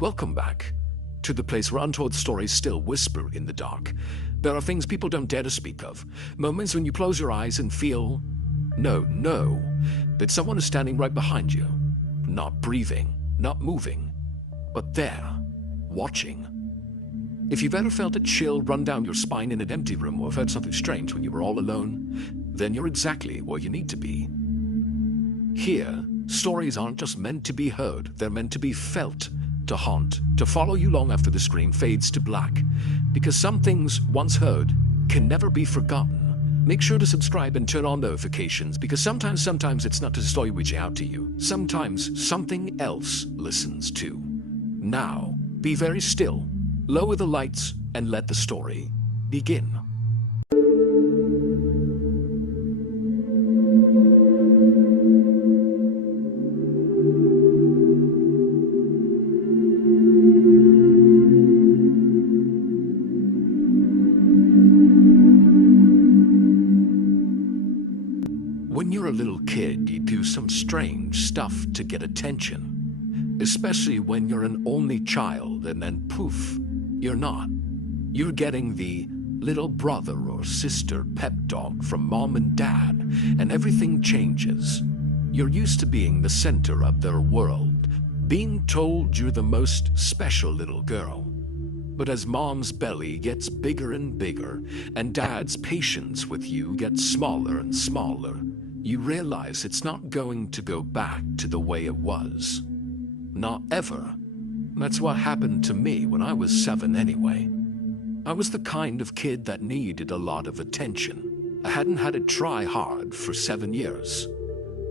Welcome back to the place where untold stories still whisper in the dark. There are things people don't dare to speak of. Moments when you close your eyes and feel, no, that someone is standing right behind you. Not breathing, not moving, but there, watching. If you've ever felt a chill run down your spine in an empty room or heard something strange when you were all alone, then you're exactly where you need to be. Here, stories aren't just meant to be heard, they're meant to be felt, to haunt, to follow you long after the screen fades to black. Because some things, once heard, can never be forgotten. Make sure to subscribe and turn on notifications, because sometimes it's not just a story reaching out to you. Sometimes something else listens too. Now, be very still, lower the lights, and let the story begin. When you're a little kid, you do some strange stuff to get attention. Especially when you're an only child and then poof, you're not. You're getting the little brother or sister pep talk from mom and dad, and everything changes. You're used to being the center of their world, being told you're the most special little girl. But as mom's belly gets bigger and bigger, and dad's patience with you gets smaller and smaller, you realize it's not going to go back to the way it was. Not ever. That's what happened to me when I was 7 anyway. I was the kind of kid that needed a lot of attention. I hadn't had to try hard for 7 years.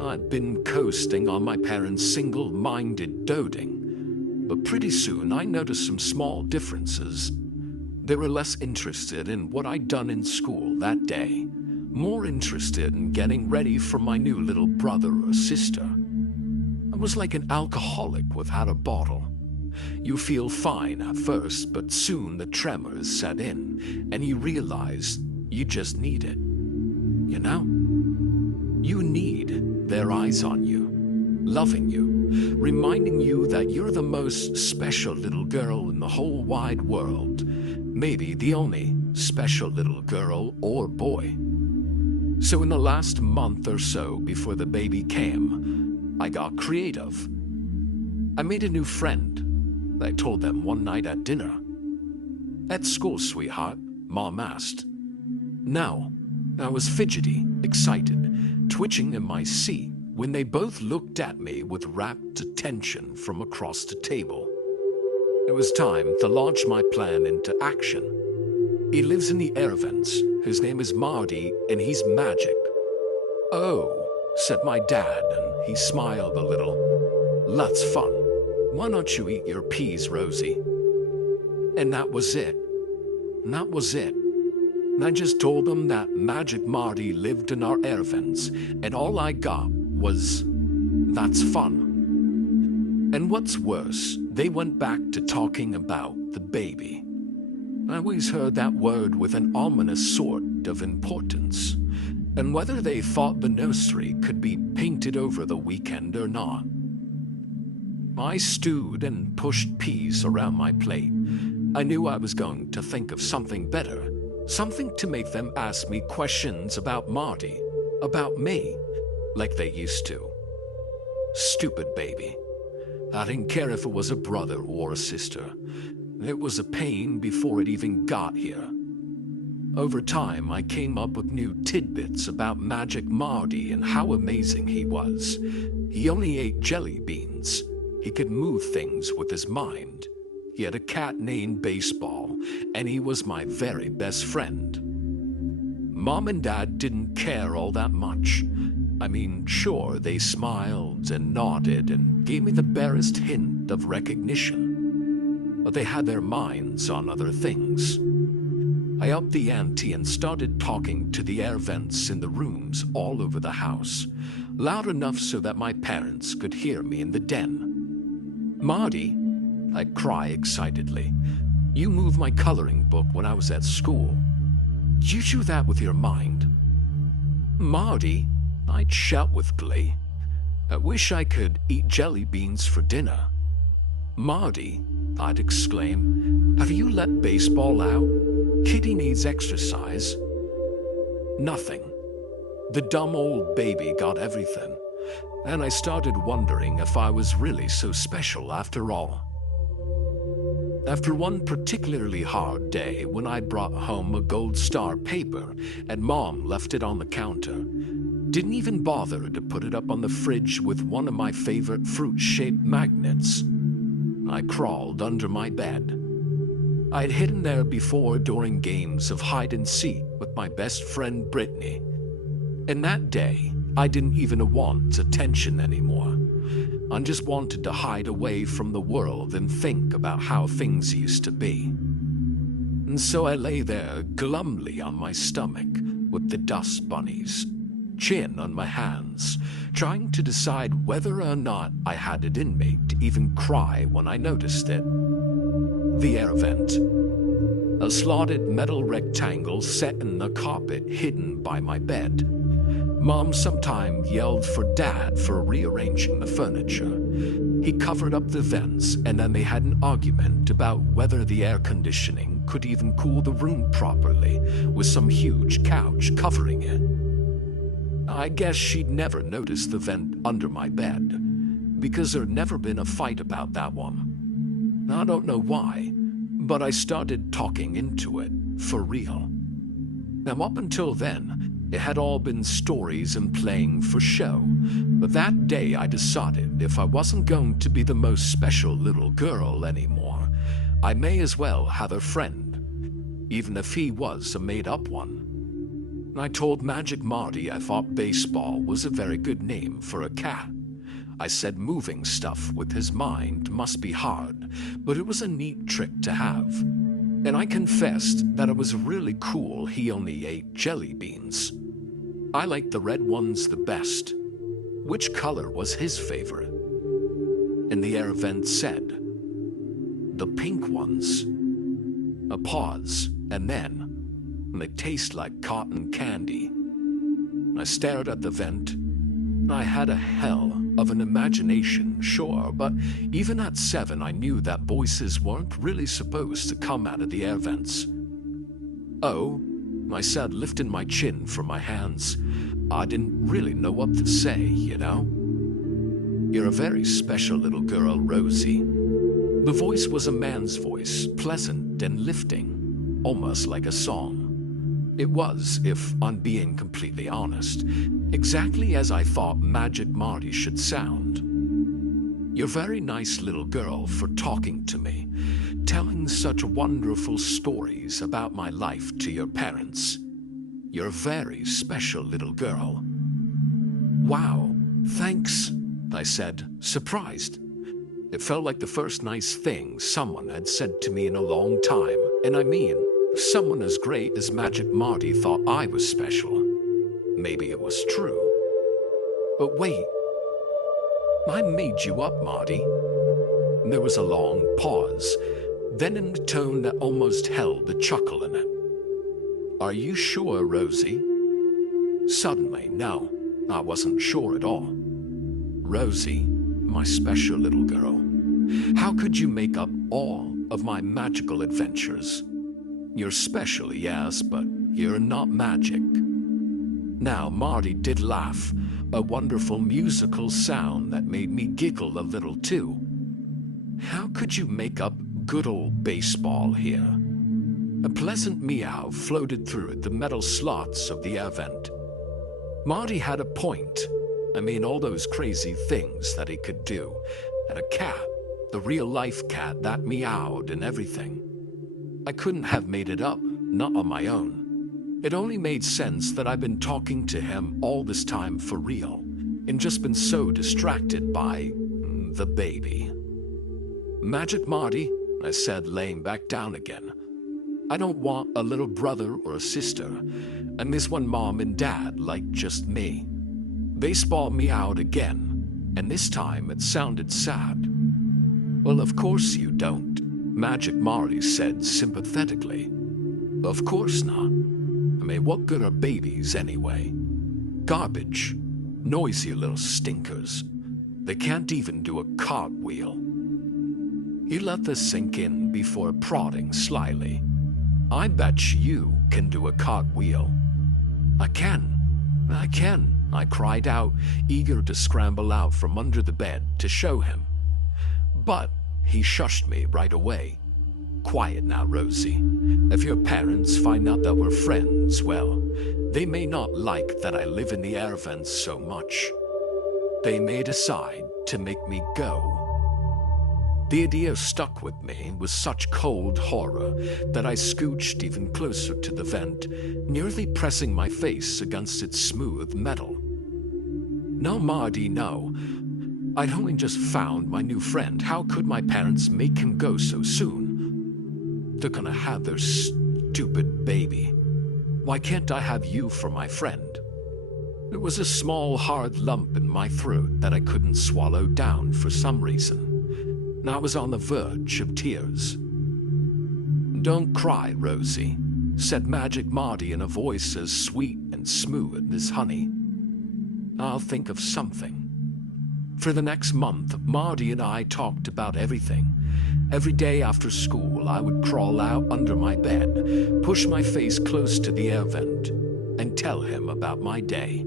I'd been coasting on my parents' single-minded doting. But pretty soon I noticed some small differences. They were less interested in what I'd done in school that day, more interested in getting ready for my new little brother or sister. I was like an alcoholic without a bottle. You feel fine at first, but soon the tremors set in, and you realize you just need it. You know? You need their eyes on you, loving you, reminding you that you're the most special little girl in the whole wide world. Maybe the only special little girl or boy. So in the last month or so before the baby came, I got creative. I made a new friend. I told them one night at dinner. "At school, sweetheart," Mom asked. Now, I was fidgety, excited, twitching in my seat when they both looked at me with rapt attention from across the table. It was time to launch my plan into action. He lives in the air vents. His name is Marty, and he's magic. "Oh," said my dad, and he smiled a little. "That's fun. Why don't you eat your peas, Rosie?" And that was it. And I just told them that Magic Marty lived in our air vents, and all I got was, "That's fun." And what's worse, they went back to talking about the baby. I always heard that word with an ominous sort of importance, and whether they thought the nursery could be painted over the weekend or not. I stewed and pushed peas around my plate. I knew I was going to think of something better, something to make them ask me questions about Marty, about me, like they used to. Stupid baby. I didn't care if it was a brother or a sister. It was a pain before it even got here. Over time, I came up with new tidbits about Magic Marty and how amazing he was. He only ate jelly beans. He could move things with his mind. He had a cat named Baseball, and he was my very best friend. Mom and Dad didn't care all that much. I mean, sure, they smiled and nodded and gave me the barest hint of recognition. But they had their minds on other things. I upped the ante and started talking to the air vents in the rooms all over the house, loud enough so that my parents could hear me in the den. "Marty," I'd cry excitedly, "you moved my coloring book when I was at school. Did you do that with your mind?" "Marty," I'd shout with glee, "I wish I could eat jelly beans for dinner." "Marty," I'd exclaim, "have you let baseball out? Kitty needs exercise." Nothing. The dumb old baby got everything, and I started wondering if I was really so special after all. After one particularly hard day when I brought home a Gold Star paper and Mom left it on the counter, didn't even bother to put it up on the fridge with one of my favorite fruit-shaped magnets, I crawled under my bed. I'd hidden there before during games of hide-and-seek with my best friend Brittany. And that day, I didn't even want attention anymore. I just wanted to hide away from the world and think about how things used to be. And so I lay there glumly on my stomach with the dust bunnies, chin on my hands, trying to decide whether or not I had it in me to even cry when I noticed it. The air vent. A slotted metal rectangle set in the carpet hidden by my bed. Mom sometimes yelled for Dad for rearranging the furniture. He covered up the vents, and then they had an argument about whether the air conditioning could even cool the room properly with some huge couch covering it. I guess she'd never noticed the vent under my bed, because there'd never been a fight about that one. I don't know why, but I started talking into it, for real. Now, up until then, it had all been stories and playing for show, but that day I decided if I wasn't going to be the most special little girl anymore, I may as well have a friend, even if he was a made-up one. I told Magic Marty I thought baseball was a very good name for a cat. I said moving stuff with his mind must be hard, but it was a neat trick to have. And I confessed that it was really cool he only ate jelly beans. I liked the red ones the best. Which color was his favorite? And the air vent said, "The pink ones." A pause, and then, "They taste like cotton candy." I stared at the vent. I had a hell of an imagination, sure, but even at 7 I knew that voices weren't really supposed to come out of the air vents. "Oh," I said, lifting my chin from my hands. I didn't really know what to say, you know. "You're a very special little girl, Rosie." The voice was a man's voice, pleasant and lifting, almost like a song. It was, if I'm being completely honest, exactly as I thought Magic Marty should sound. "You're a very nice little girl for talking to me, telling such wonderful stories about my life to your parents. You're a very special little girl." "Wow, thanks," I said, surprised. It felt like the first nice thing someone had said to me in a long time, and I mean, someone as great as Magic Marty thought I was special. Maybe it was true. But wait, I made you up, Marty. There was a long pause, then in a tone that almost held a chuckle in it. "Are you sure, Rosie?" Suddenly, no, I wasn't sure at all. "Rosie, my special little girl, how could you make up all of my magical adventures? You're special, yes, but you're not magic." Now, Marty did laugh, a wonderful musical sound that made me giggle a little too. "How could you make up good old baseball here?" A pleasant meow floated through the metal slots of the air vent. Marty had a point. I mean, all those crazy things that he could do. And a cat, the real-life cat that meowed and everything. I couldn't have made it up, not on my own. It only made sense that I've been talking to him all this time for real, and just been so distracted by the baby. "Magic Marty," I said, laying back down again. "I don't want a little brother or a sister. I miss when Mom and Dad liked just me." Baseball meowed again, and this time it sounded sad. "Well, of course you don't," Magic Marty said sympathetically. "Of course not. I mean, what good are babies anyway? Garbage. Noisy little stinkers. They can't even do a cartwheel." He let this sink in before prodding slyly. I bet you can do a cartwheel. I can, I cried out, eager to scramble out from under the bed to show him. But he shushed me right away. Quiet now, Rosie. If your parents find out that we're friends, well, they may not like that I live in the air vents so much. They may decide to make me go. The idea stuck with me with such cold horror that I scooched even closer to the vent, nearly pressing my face against its smooth metal. No, Marty, no. I'd only just found my new friend. How could my parents make him go so soon? They're gonna have their stupid baby. Why can't I have you for my friend? There was a small, hard lump in my throat that I couldn't swallow down for some reason. And I was on the verge of tears. Don't cry, Rosie, said Magic Marty in a voice as sweet and smooth as honey. I'll think of something. For the next month, Marty and I talked about everything. Every day after school, I would crawl out under my bed, push my face close to the air vent, and tell him about my day.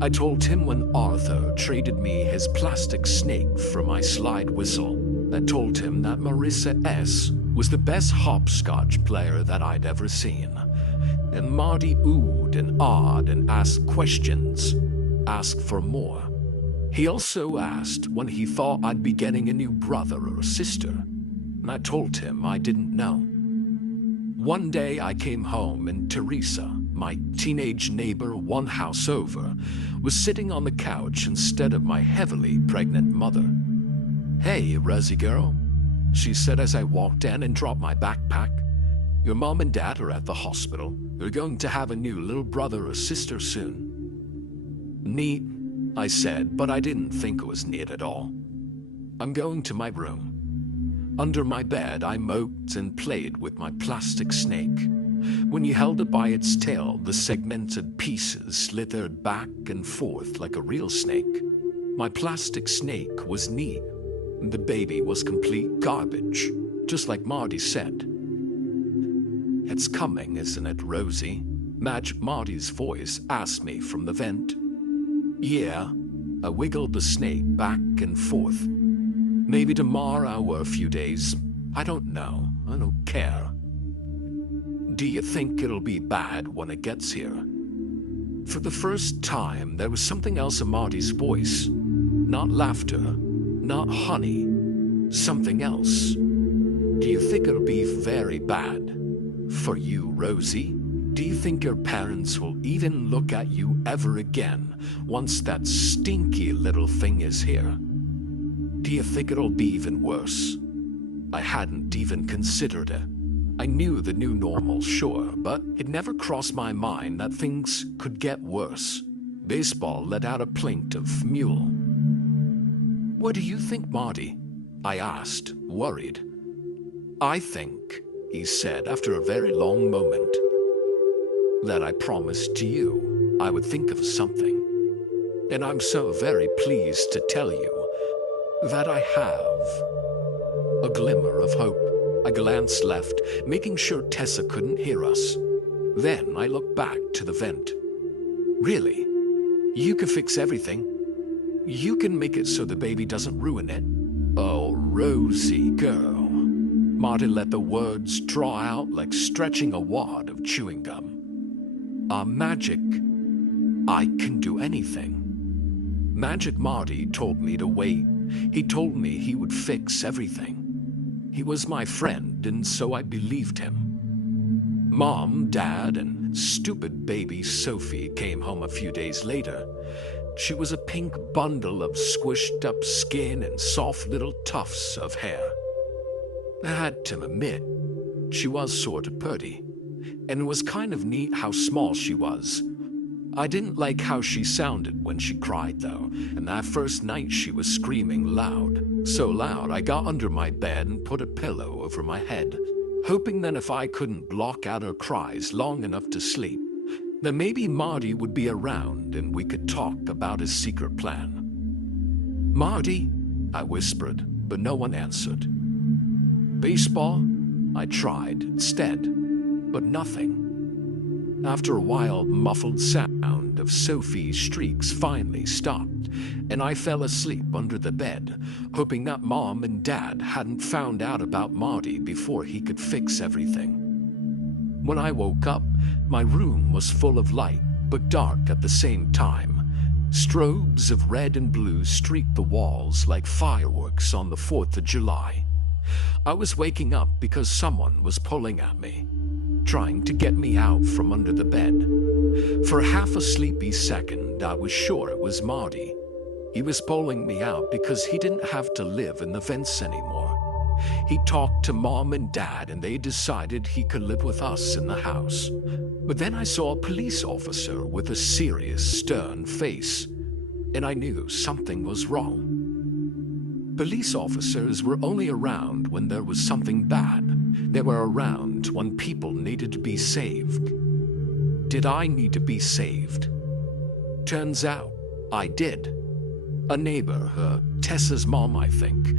I told him when Arthur traded me his plastic snake for my slide whistle. I told him that Marissa S. was the best hopscotch player that I'd ever seen. And Marty oohed and awed and asked questions, asked for more. He also asked when he thought I'd be getting a new brother or sister, and I told him I didn't know. One day I came home and Teresa, my teenage neighbor 1 house over, was sitting on the couch instead of my heavily pregnant mother. Hey, Rosie girl, she said as I walked in and dropped my backpack. Your mom and dad are at the hospital. You're going to have a new little brother or sister soon. Neat, I said, but I didn't think it was neat at all. I'm going to my room. Under my bed, I moped and played with my plastic snake. When you held it by its tail, the segmented pieces slithered back and forth like a real snake. My plastic snake was neat. The baby was complete garbage, just like Marty said. It's coming, isn't it, Rosie? Magic Marty's voice asked me from the vent. Yeah, I wiggled the snake back and forth. Maybe tomorrow or a few days. I don't know. I don't care. Do you think it'll be bad when it gets here? For the first time, there was something else in Marty's voice. Not laughter, not honey, something else. Do you think it'll be very bad? For you, Rosie? Do you think your parents will even look at you ever again once that stinky little thing is here? Do you think it'll be even worse? I hadn't even considered it. I knew the new normal, sure, but it never crossed my mind that things could get worse. Baseball let out a plaintive mule. What do you think, Marty? I asked, worried. I think, he said after a very long moment, that I promised to you I would think of something. And I'm so very pleased to tell you that I have a glimmer of hope. I glanced left, making sure Tessa couldn't hear us. Then I looked back to the vent. Really? You can fix everything? You can make it so the baby doesn't ruin it? Oh, Rosie girl. Marty let the words draw out like stretching a wad of chewing gum. Magic. I can do anything. Magic Marty told me to wait. He told me he would fix everything. He was my friend, and so I believed him. Mom, Dad, and stupid baby Sophie came home a few days later. She was a pink bundle of squished up skin and soft little tufts of hair. I had to admit, she was sort of pretty, and it was kind of neat how small she was. I didn't like how she sounded when she cried, though, and that first night she was screaming loud. So loud I got under my bed and put a pillow over my head, hoping that if I couldn't block out her cries long enough to sleep, then maybe Marty would be around and we could talk about his secret plan. Marty, I whispered, but no one answered. Baseball? I tried instead, but nothing. After a while, muffled sound of Sophie's shrieks finally stopped, and I fell asleep under the bed, hoping that Mom and Dad hadn't found out about Marty before he could fix everything. When I woke up, my room was full of light, but dark at the same time. Strobes of red and blue streaked the walls like fireworks on the 4th of July. I was waking up because someone was pulling at me, trying to get me out from under the bed. For half a sleepy second, I was sure it was Marty. He was pulling me out because he didn't have to live in the vents anymore. He talked to Mom and Dad, and they decided he could live with us in the house. But then I saw a police officer with a serious, stern face, and I knew something was wrong. Police officers were only around when there was something bad. They were around when people needed to be saved. Did I need to be saved? Turns out I did. A neighbor, Tessa's mom, I think,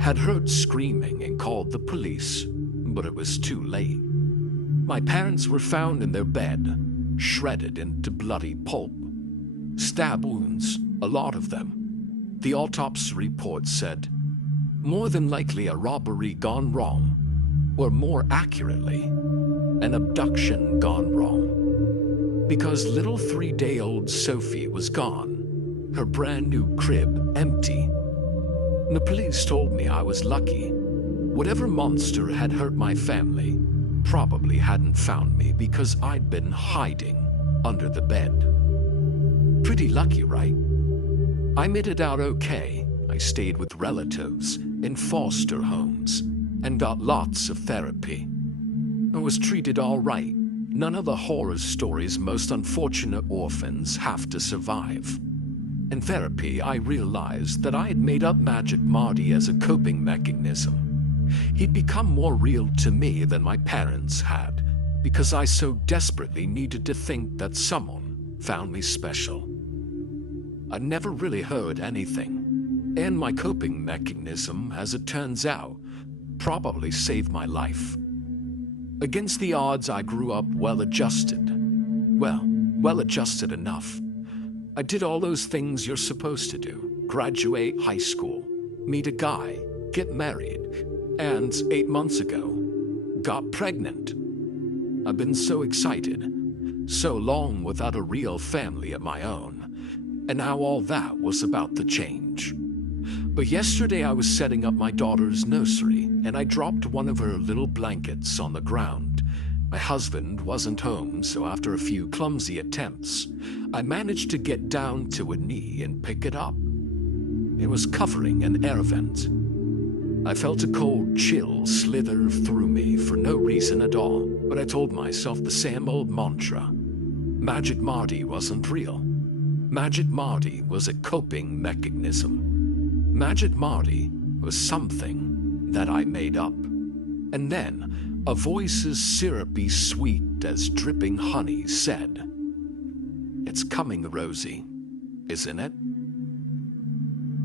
had heard screaming and called the police, but it was too late. My parents were found in their bed, shredded into bloody pulp. Stab wounds, a lot of them. The autopsy report said, more than likely a robbery gone wrong, or more accurately, an abduction gone wrong. Because little 3-day-old Sophie was gone, her brand new crib empty. The police told me I was lucky. Whatever monster had hurt my family probably hadn't found me because I'd been hiding under the bed. Pretty lucky, right? I made it out okay. I stayed with relatives in foster homes and got lots of therapy. I was treated all right. None of the horror stories most unfortunate orphans have to survive. In therapy, I realized that I had made up Magic Marty as a coping mechanism. He'd become more real to me than my parents had, because I so desperately needed to think that someone found me special. I never really heard anything, and my coping mechanism, as it turns out, probably saved my life. Against the odds, I grew up well-adjusted. Well-adjusted enough. I did all those things you're supposed to do. Graduate high school, meet a guy, get married, and 8 months ago, got pregnant. I've been so excited, so long without a real family of my own, and now all that was about to change. But yesterday I was setting up my daughter's nursery, and I dropped one of her little blankets on the ground. My husband wasn't home, so after a few clumsy attempts, I managed to get down to a knee and pick it up. It was covering an air vent. I felt a cold chill slither through me for no reason at all, but I told myself the same old mantra. Magic Marty wasn't real. Magic Marty was a coping mechanism. Magic Marty was something that I made up. And then, a voice as syrupy sweet as dripping honey said, "It's coming, Rosie, isn't it?"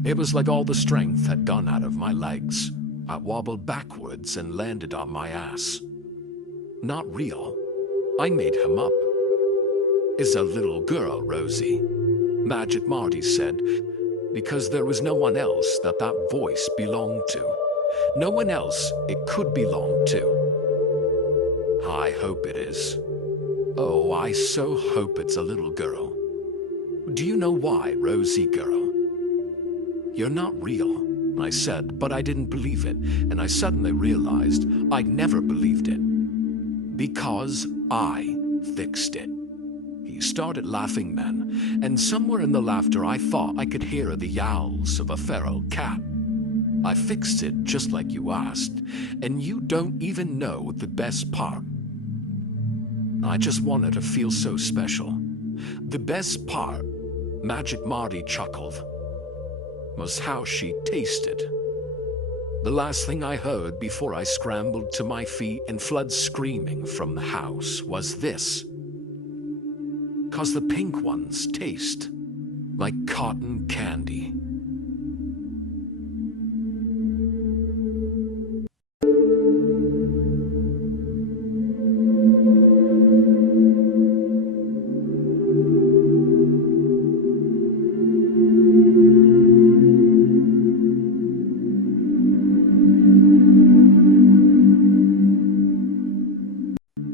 It was like all the strength had gone out of my legs. I wobbled backwards and landed on my ass. Not real. I made him up. "Is a little girl, Rosie," Magic Marty said, because there was no one else that voice belonged to. No one else it could belong to. I hope it is. Oh, I so hope it's a little girl. Do you know why, Rosie girl? "You're not real," I said, but I didn't believe it, and I suddenly realized I'd never believed it. Because I fixed it. He started laughing then, and somewhere in the laughter I thought I could hear the yowls of a feral cat. I fixed it just like you asked, and you don't even know the best part. I just wanted to feel so special. The best part, Magic Marty chuckled, was how she tasted. The last thing I heard before I scrambled to my feet and fled screaming from the house was this. "'Cause the pink ones taste like cotton candy."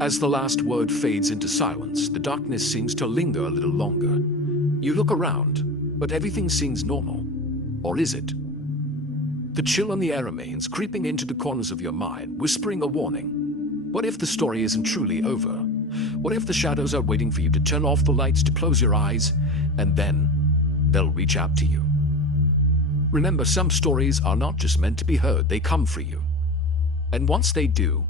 As the last word fades into silence, the darkness seems to linger a little longer. You look around, but everything seems normal. Or is it? The chill on the air remains, creeping into the corners of your mind, whispering a warning. What if the story isn't truly over? What if the shadows are waiting for you to turn off the lights, to close your eyes, and then they'll reach out to you? Remember, some stories are not just meant to be heard, they come for you. And once they do,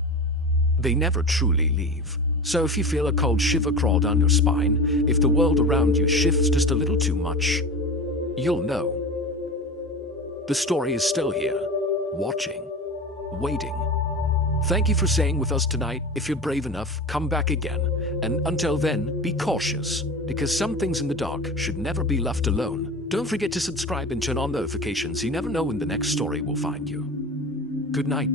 they never truly leave. So if you feel a cold shiver crawl down your spine, if the world around you shifts just a little too much, you'll know. The story is still here, watching, waiting. Thank you for staying with us tonight. If you're brave enough, come back again. And until then, be cautious, because some things in the dark should never be left alone. Don't forget to subscribe and turn on notifications. You never know when the next story will find you. Good night.